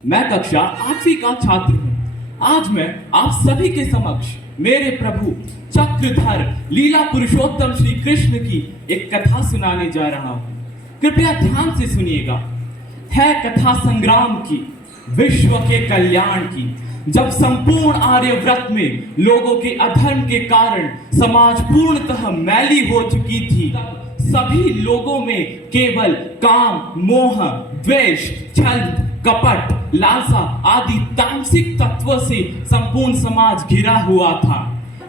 मैं कक्षा 8वीं का छात्र हूँ। आज मैं आप सभी के समक्ष मेरे प्रभु चक्रधर लीला पुरुषोत्तम श्री कृष्ण की एक कथा सुनाने जा रहा हूँ। कृपया ध्यान से सुनिएगा। है कथा संग्राम की, विश्व के कल्याण की। जब संपूर्ण आर्यव्रत में लोगों के अधर्म के कारण समाज पूर्णतः मैली हो चुकी थी, तब सभी लोगों में केवल काम, मोह, द्वेष, छल, कपट, लालसा आदि तामसिक तत्वों से संपूर्ण समाज घिरा हुआ था।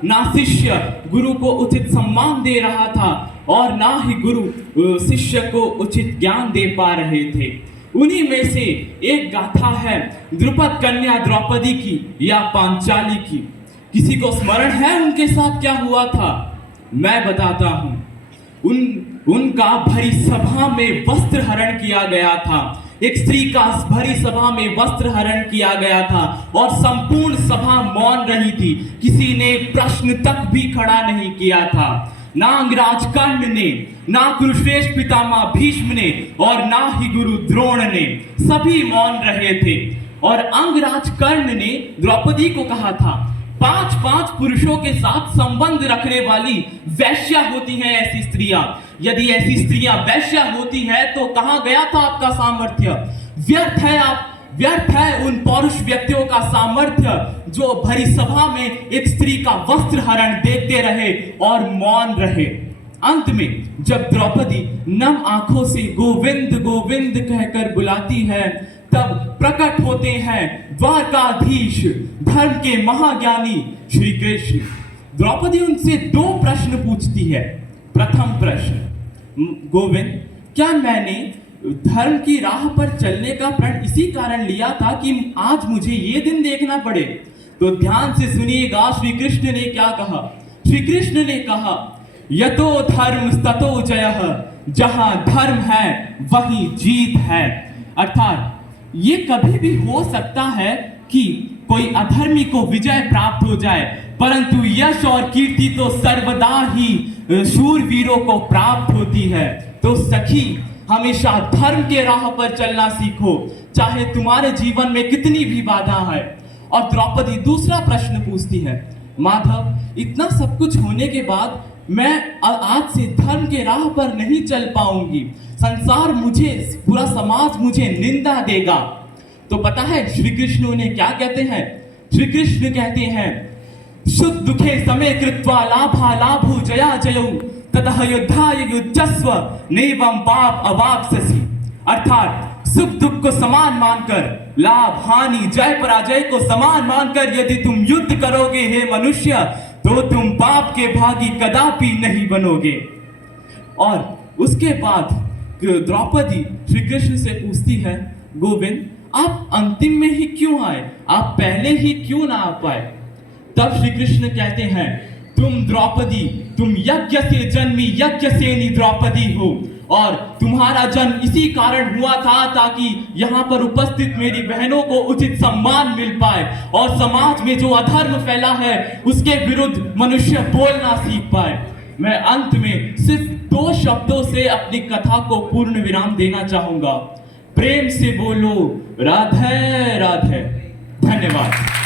ना शिष्य गुरु को उचित सम्मान दे रहा था और ना ही गुरु शिष्य को उचित ज्ञान दे पा रहे थे। उन्हीं में से एक गाथा है द्रुपद कन्या द्रौपदी की या पांचाली की। किसी को स्मरण है उनके साथ क्या हुआ था? मैं बताता हूँ। उनका भरी सभा में वस्त्र हरण किया गया था। एक स्त्री का भरी सभा में वस्त्र हरण किया गया था और संपूर्ण सभा मौन रही थी। किसी ने प्रश्न तक भी खड़ा नहीं किया था। ना अंगराज कर्ण ने, ना कुरुश्रेष्ठ पितामह भीष्म ने और ना ही गुरु द्रोण ने, सभी मौन रहे थे। और अंगराज कर्ण ने द्रौपदी को कहा था, 5 पुरुषों के साथ संबंध रखने वाली वैश्या होती हैं ऐसी स्त्रियां। यदि ऐसी स्त्रियां वैश्या होती हैं तो कहां गया था आपका सामर्थ्य? व्यर्थ है उन पौरुष व्यक्तियों का सामर्थ्य जो भरी सभा में एक स्त्री का वस्त्र हरण देखते रहे और मौन रहे। अंत में जब द्रौपदी नम आंखों से गोविंद गोविंद कहकर बुलाती है, तब प्रकट होते हैं द्वारकाधीश, धर्म के महाज्ञानी श्री कृष्ण। द्रौपदी उनसे 2 प्रश्न पूछती है। प्रथम प्रश्न, गोविंद, क्या मैंने धर्म की राह पर चलने का प्रण इसी कारण लिया था कि आज मुझे ये दिन देखना पड़े? तो ध्यान से सुनिएगा, श्री कृष्ण ने क्या कहा। श्री कृष्ण ने कहा, यतो धर्म ततो जयः, जहां धर्म है वहीं जीत है। अर्थात ये कभी भी हो सकता है कि कोई अधर्मी को विजय प्राप्त हो जाए, परंतु यश और कीर्ति तो सर्वदा ही शूरवीरों को प्राप्त होती है। तो सखी, हमेशा धर्म के राह पर चलना सीखो, चाहे तुम्हारे जीवन में कितनी भी बाधा है। और द्रौपदी दूसरा प्रश्न पूछती है, माधव, इतना सब कुछ होने के बाद मैं आज से धर्म के राह पर नहीं चल पाऊंगी। संसार मुझे, पूरा समाज मुझे निंदा देगा। तो पता है श्री कृष्ण उन्हें क्या कहते हैं? श्री कृष्ण कहते हैं, सुख दुखे समय कृत्वा लाभा लाभो जया जयौ ततः युद्धाय युज्यस्व नैवं पाप अवाप्स्यसि। अर्थात सुख दुख को समान मानकर, लाभ हानि, जय पराजय को समान मानकर यदि तुम युद्ध करोगे हे मनुष्य, तो तुम पाप के भागी कदापि नहीं बनोगे। और उसके बाद द्रौपदी श्री कृष्ण से पूछती है, गोविंद, आप अंतिम में ही क्यों आए? आप पहले ही क्यों ना आ पाए? तब श्री कृष्ण कहते हैं, तुम द्रौपदी, तुम यज्ञ से जन्मी यज्ञ सेनी द्रौपदी हो और तुम्हारा जन्म इसी कारण हुआ था ताकि यहाँ पर उपस्थित मेरी बहनों को उचित सम्मान मिल पाए और समाज में जो अधर्म फैला है उसके विरुद्ध मनुष्य बोलना सीख पाए। मैं अंत में सिर्फ 2 शब्दों से अपनी कथा को पूर्ण विराम देना चाहूंगा। प्रेम से बोलो राधे राधे। धन्यवाद।